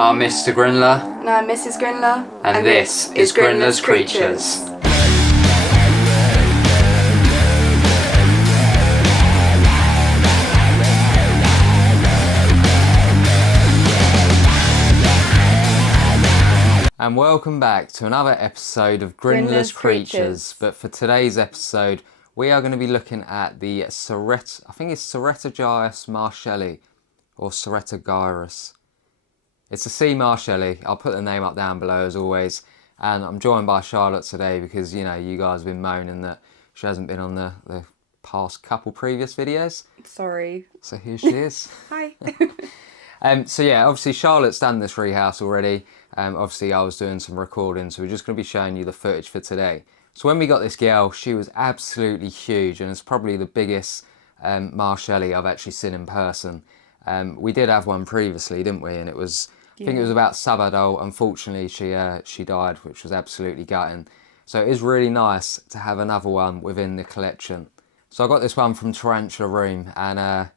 I'm Mr. Grindler. And I'm Mrs. Grindler. And this is Grindlers Creatures. And welcome back to another episode of Grindlers Creatures. But for today's episode, we are going to be looking at the Ceratogyrus marshalli, or Ceratogyrus. It's a sea marshalli. I'll put the name up down below as always. And I'm joined by Charlotte today because, you know, you guys have been moaning that she hasn't been on the past couple previous videos. Sorry. So here she is. Hi. So yeah, obviously Charlotte's done this rehouse already. Obviously I was doing some recording, so we're just going to be showing you the footage for today. So when we got this girl, she was absolutely huge, and it's probably the biggest marshalli I've actually seen in person. We did have one previously, didn't we? And it was, I think it was about sub-adult. Unfortunately, she died, which was absolutely gutting. So it is really nice to have another one within the collection. So I got this one from Tarantula Room, and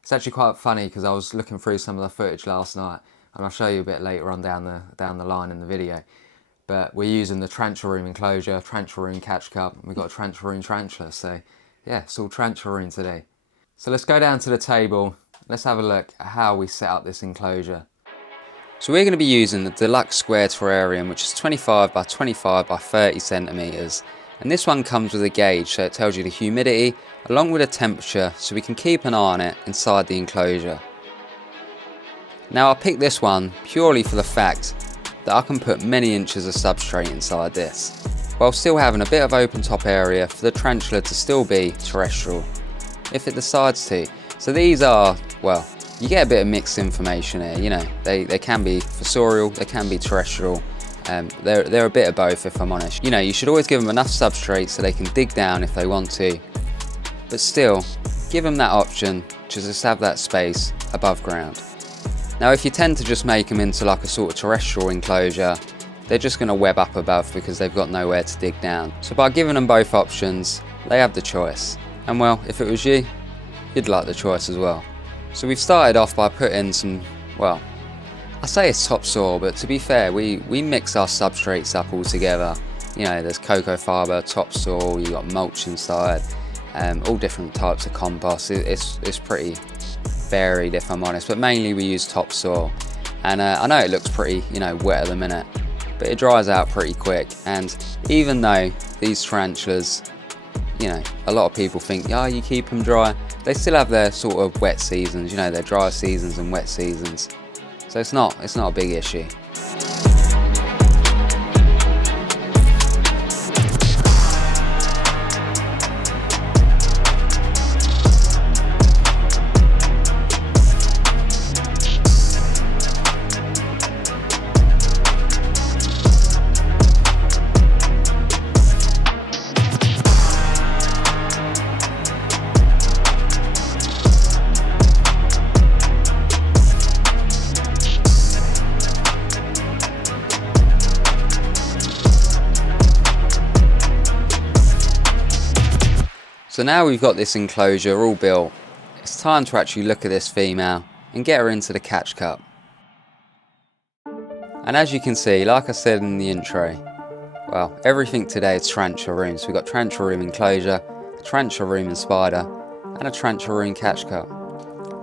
it's actually quite funny because I was looking through some of the footage last night, and I'll show you a bit later on down the line in the video. But we're using the Tarantula Room Enclosure, Tarantula Room Catch Cup, and we've got a Tarantula Room Tarantula. So yeah, it's all Tarantula Room today. So let's go down to the table. Let's have a look at how we set up this enclosure. So we're going to be using the deluxe square terrarium, which is 25 by 25 by 30 centimeters. And this one comes with a gauge, so it tells you the humidity along with the temperature, so we can keep an eye on it inside the enclosure. Now I picked this one purely for the fact that I can put many inches of substrate inside this, while still having a bit of open top area for the tarantula to still be terrestrial, if it decides to. So these are, well, you get a bit of mixed information here, you know, they can be fossorial, they can be terrestrial, they're a bit of both if I'm honest. You know, you should always give them enough substrate so they can dig down if they want to, but still, give them that option to just have that space above ground. Now if you tend to just make them into like a sort of terrestrial enclosure, they're just going to web up above because they've got nowhere to dig down. So by giving them both options, they have the choice. And well, if it was you, you'd like the choice as well. So we've started off by putting some, well, I say it's topsoil, but to be fair, we mix our substrates up all together. You know, there's cocoa fibre, topsoil, you got mulch inside, all different types of compost. It's pretty varied if I'm honest, but mainly we use topsoil. And I know it looks pretty, you know, wet at the minute, but it dries out pretty quick. And even though these tarantulas, you know, a lot of people think, yeah, you keep them dry, they still have their sort of wet seasons, you know, their dry seasons and wet seasons. So it's not a big issue. So now we've got this enclosure all built, it's time to actually look at this female and get her into the catch cup. And as you can see, like I said in the intro, well, everything today is tarantula room. So we've got tarantula room enclosure, a tarantula room and spider, and a tarantula room catch cup.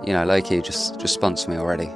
You know, low-key just sponsor me already.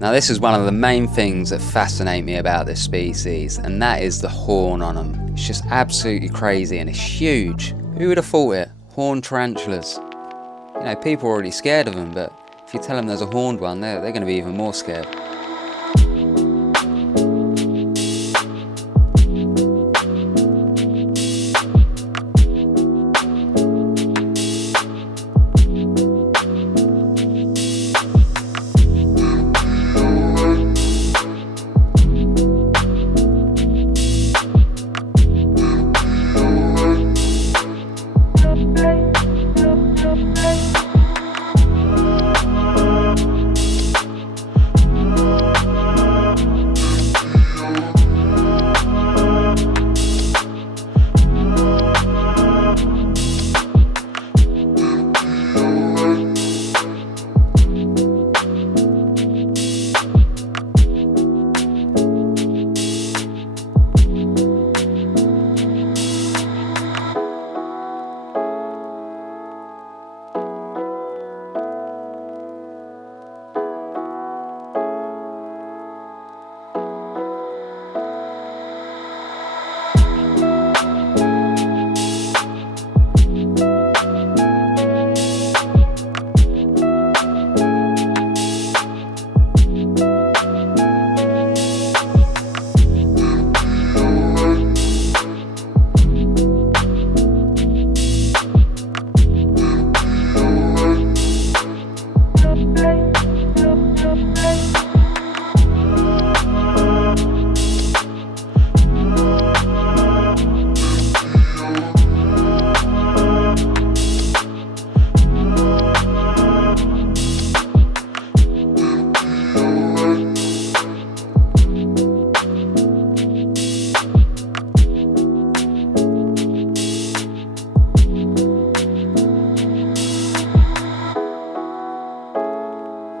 Now this is one of the main things that fascinate me about this species, and that is the horn on them. It's just absolutely crazy and it's huge. Who would have thought it? Horned tarantulas. You know, people are already scared of them, but if you tell them there's a horned one, they're going to be even more scared.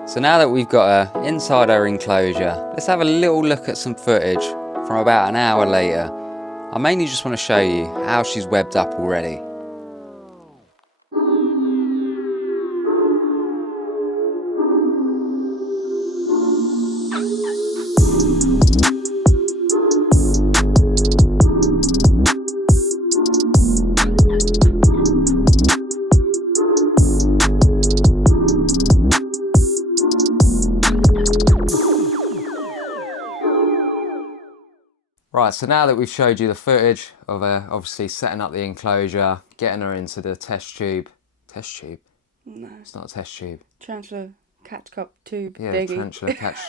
So now that we've got her inside our enclosure, let's have a little look at some footage from about an hour later. I mainly just want to show you how she's webbed up already. Right, so now that we've showed you the footage of her obviously setting up the enclosure, getting her into the test tube. Test tube? No. It's not a test tube. Tarantula catch cup tube Yeah, thingy. tarantula catch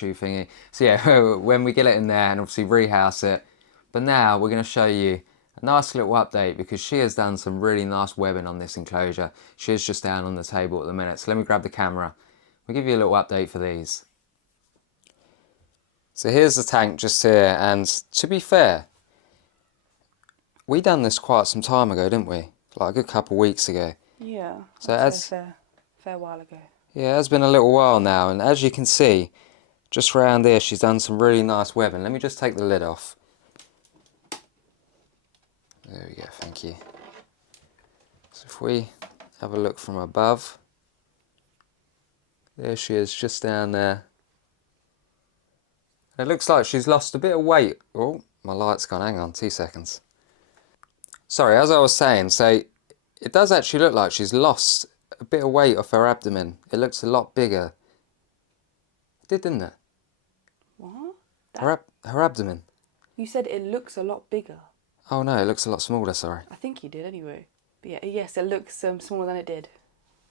tube thingy. So yeah, when we get it in there and obviously rehouse it. But now we're going to show you a nice little update because she has done some really nice webbing on this enclosure. She is just down on the table at the minute. So let me grab the camera. We'll give you a little update for these. So here's the tank just here, and to be fair, we done this quite some time ago, didn't we? Like a good couple of weeks ago. Yeah. So that's a fair while ago. Yeah, it has been a little while now, and as you can see, just around here she's done some really nice webbing. Let me just take the lid off. There we go, thank you. So if we have a look from above, there she is, just down there. It looks like she's lost a bit of weight. Oh, my light's gone. Hang on, 2 seconds. Sorry, as I was saying, so it does actually look like she's lost a bit of weight off her abdomen. It looks a lot bigger. It did, didn't it? What? Her abdomen. You said it looks a lot bigger. Oh no, it looks a lot smaller, sorry. I think you did anyway. But yeah, yes, it looks smaller than it did.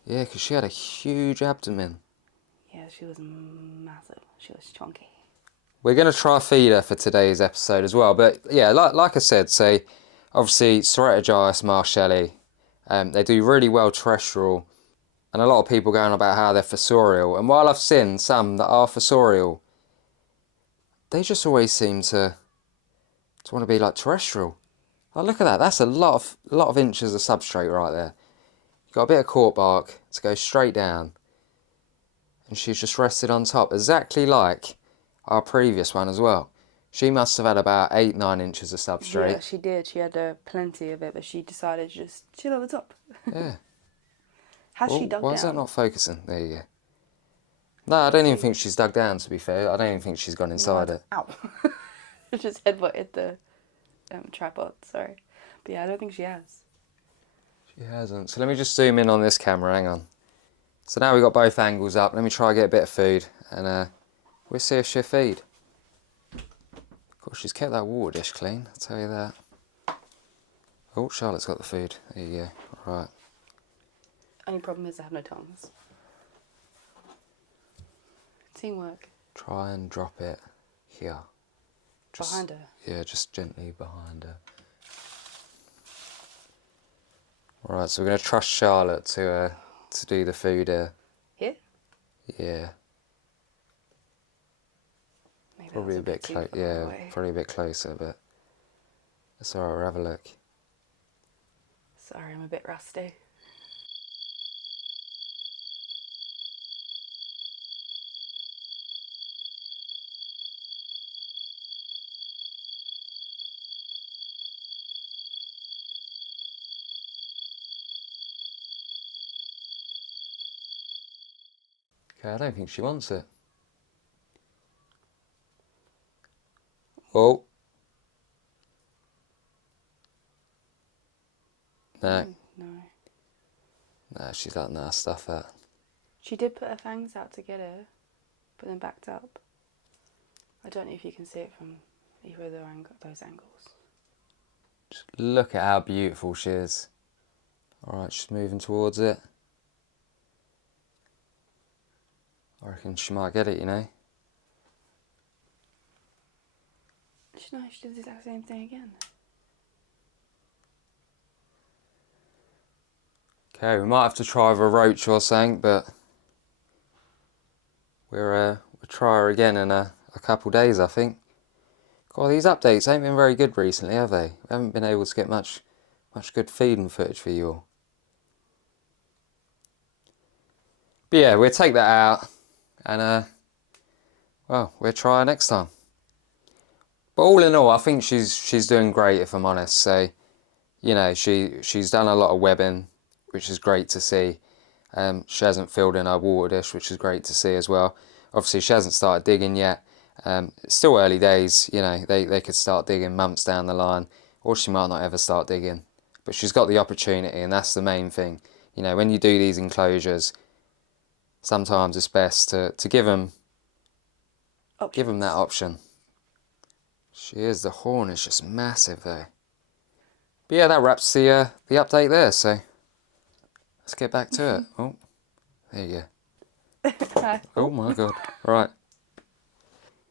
Yeah, because she had a huge abdomen. Yeah, she was massive. She was chunky. We're going to try feed her for today's episode as well. But yeah, like I said, so obviously Ceratogyrus marshalli, they do really well terrestrial. And a lot of people going about how they're fossorial. And while I've seen some that are fossorial, they just always seem to want to be like terrestrial. Oh, look at that. That's a lot of inches of substrate right there. You've got a bit of cork bark to go straight down. And she's just rested on top, exactly like our previous one as well. She must have had about 8-9 inches of substrate. Yeah, she did. She had plenty of it, but she decided to just chill at the top. Yeah. Has she dug down? Why is that not focusing? There you go. No, I don't even think she's dug down, to be fair. I don't even think she's gone inside it. Ow. I just headbutted the tripod, sorry. But yeah, I don't think she has. She hasn't. So let me just zoom in on this camera, hang on. So now we've got both angles up. Let me try and get a bit of food and we'll see if she'll feed. Of course, she's kept that water dish clean, I'll tell you that. Oh, Charlotte's got the food. There you go. Right. Only problem is I have no tongs. Teamwork. Try and drop it here. Just, Behind her? Yeah, just gently behind her. Right, so we're going to trust Charlotte to do the food here. Here? Yeah. Maybe Probably a bit close. Yeah, probably a bit closer, but that's alright. We'll have a look. Sorry, I'm a bit rusty. Okay, I don't think she wants it. Oh. No. No. No, she's like, nah, stuff that. She did put her fangs out to get her, but then backed up. I don't know if you can see it from either of those angles. Just look at how beautiful she is. Alright, she's moving towards it. I reckon she might get it, you know. She did the exact same thing again. Okay, we might have to try with a roach or something, but we'll try her again in a couple days, I think. God, these updates ain't been very good recently, have they? We haven't been able to get much good feeding footage for you all. But yeah, we'll take that out and well, we'll try her next time. But all in all, I think she's doing great, if I'm honest. So, you know, she's done a lot of webbing, which is great to see. She hasn't filled in her water dish, which is great to see as well. Obviously, she hasn't started digging yet. It's still early days, you know, they could start digging months down the line, or she might not ever start digging. But she's got the opportunity, and that's the main thing. You know, when you do these enclosures, sometimes it's best to give them that option. She is. The horn is just massive though. But yeah, that wraps the update there, so let's get back to it. Oh, there you go. Oh my god. Right.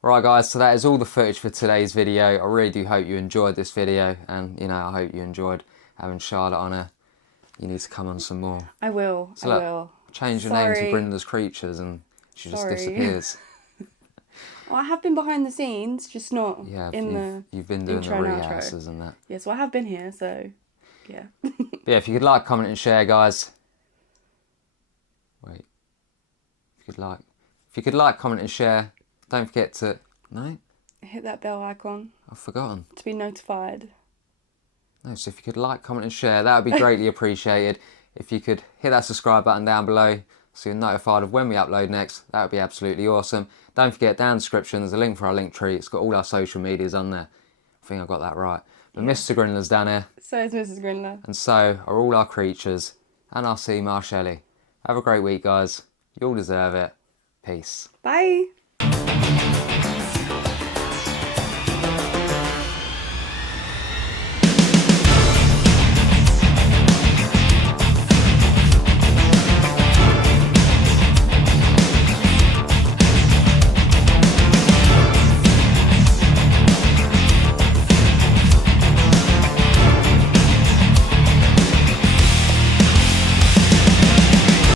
Right guys, so that is all the footage for today's video. I really do hope you enjoyed this video, and you know, I hope you enjoyed having Charlotte on her. You need to come on some more. I will. So look, change your name to Grindlers Creatures and she just disappears. Well, I have been behind the scenes, just not you've been doing the rehouses and that. Yeah, so I have been here, so yeah. Yeah, if you could like, comment and share, guys. Wait. If you could like, comment and share. Don't forget to... No? Hit that bell icon. I've forgotten. To be notified. No, so if you could like, comment and share, that would be greatly appreciated. If you could hit that subscribe button down below so you're notified of when we upload next, that would be absolutely awesome. Don't forget, down in the description, there's a link for our link tree. It's got all our social medias on there. I think I got that right. But yeah. Mr. Grindler's down here. So is Mrs. Grindler. And so are all our creatures. And our sea marshalli. Have a great week, guys. You all deserve it. Peace. Bye.